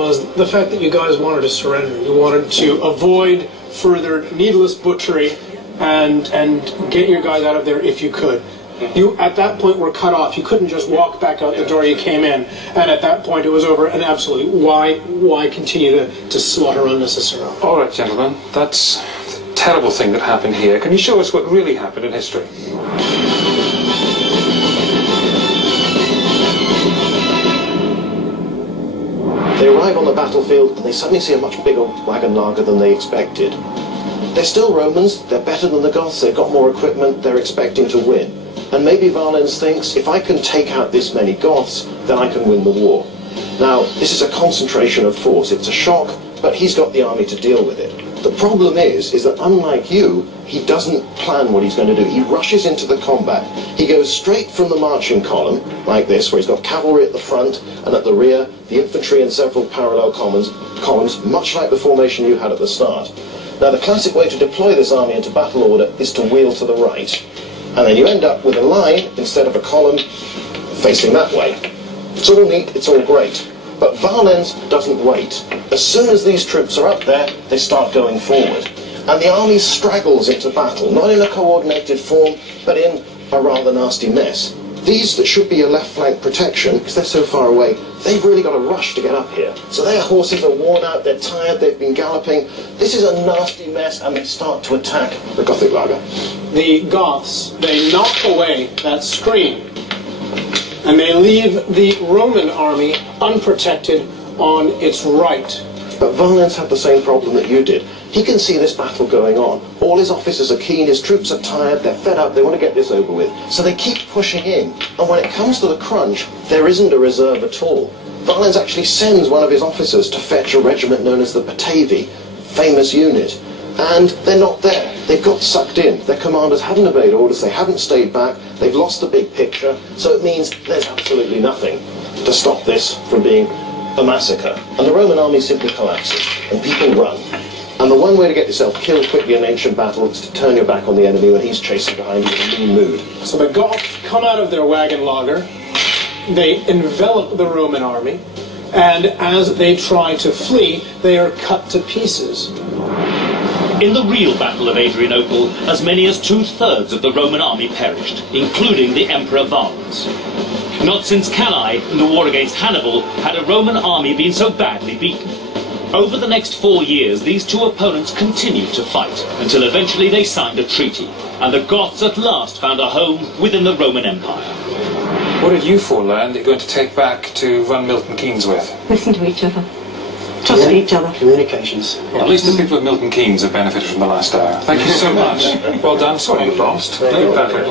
was the fact that you guys wanted to surrender. You wanted to avoid further needless butchery and get your guys out of there if you could. You, at that point, were cut off. You couldn't just walk back out the door you came in, and at that point it was over. And absolutely, why continue to slaughter unnecessarily? All right, gentlemen, that's the terrible thing that happened here. Can you show us what really happened in history? They arrive on the battlefield and they suddenly see a much bigger wagon lager than they expected. They're still Romans, they're better than the Goths, they've got more equipment, they're expecting to win. And maybe Valens thinks, if I can take out this many Goths, then I can win the war. Now, this is a concentration of force, it's a shock, but he's got the army to deal with it. The problem is that unlike you, he doesn't plan what he's going to do. He rushes into the combat. He goes straight from the marching column, like this, where he's got cavalry at the front, and at the rear, the infantry in several parallel columns, much like the formation you had at the start. Now, the classic way to deploy this army into battle order is to wheel to the right. And then you end up with a line, instead of a column, facing that way. It's all neat, it's all great. But Valens doesn't wait. As soon as these troops are up there, they start going forward. And the army straggles into battle, not in a coordinated form, but in a rather nasty mess. These that should be a left flank protection, because they're so far away, they've really got to rush to get up here. So their horses are worn out, they're tired, they've been galloping. This is a nasty mess, and they start to attack the Gothic lager. The Goths, they knock away that screen, and they leave the Roman army unprotected on its right. But Valens had the same problem that you did. He can see this battle going on. All his officers are keen, his troops are tired, they're fed up, they want to get this over with. So they keep pushing in. And when it comes to the crunch, there isn't a reserve at all. Valens actually sends one of his officers to fetch a regiment known as the Batavi, famous unit. And they're not there. They've got sucked in. Their commanders hadn't obeyed orders, they hadn't stayed back, they've lost the big picture, so it means there's absolutely nothing to stop this from being a massacre. And the Roman army simply collapses, and people run. And the one way to get yourself killed quickly in an ancient battle is to turn your back on the enemy when he's chasing behind you in a mean mood. So the Goths come out of their wagon lager, they envelop the Roman army, and as they try to flee, they are cut to pieces. In the real Battle of Adrianople, as many as 2/3 of the Roman army perished, including the Emperor Valens. Not since Cannae, in the war against Hannibal, had a Roman army been so badly beaten. Over the next 4 years, these two opponents continued to fight, until eventually they signed a treaty, and the Goths at last found a home within the Roman Empire. What did you four learn that you're going to take back to run Milton Keynes with? Listen to each other. Trust each other. Communications. At least the people of Milton Keynes have benefited from the last hour. Thank you so much. Well done. Sorry you lost. Good battle.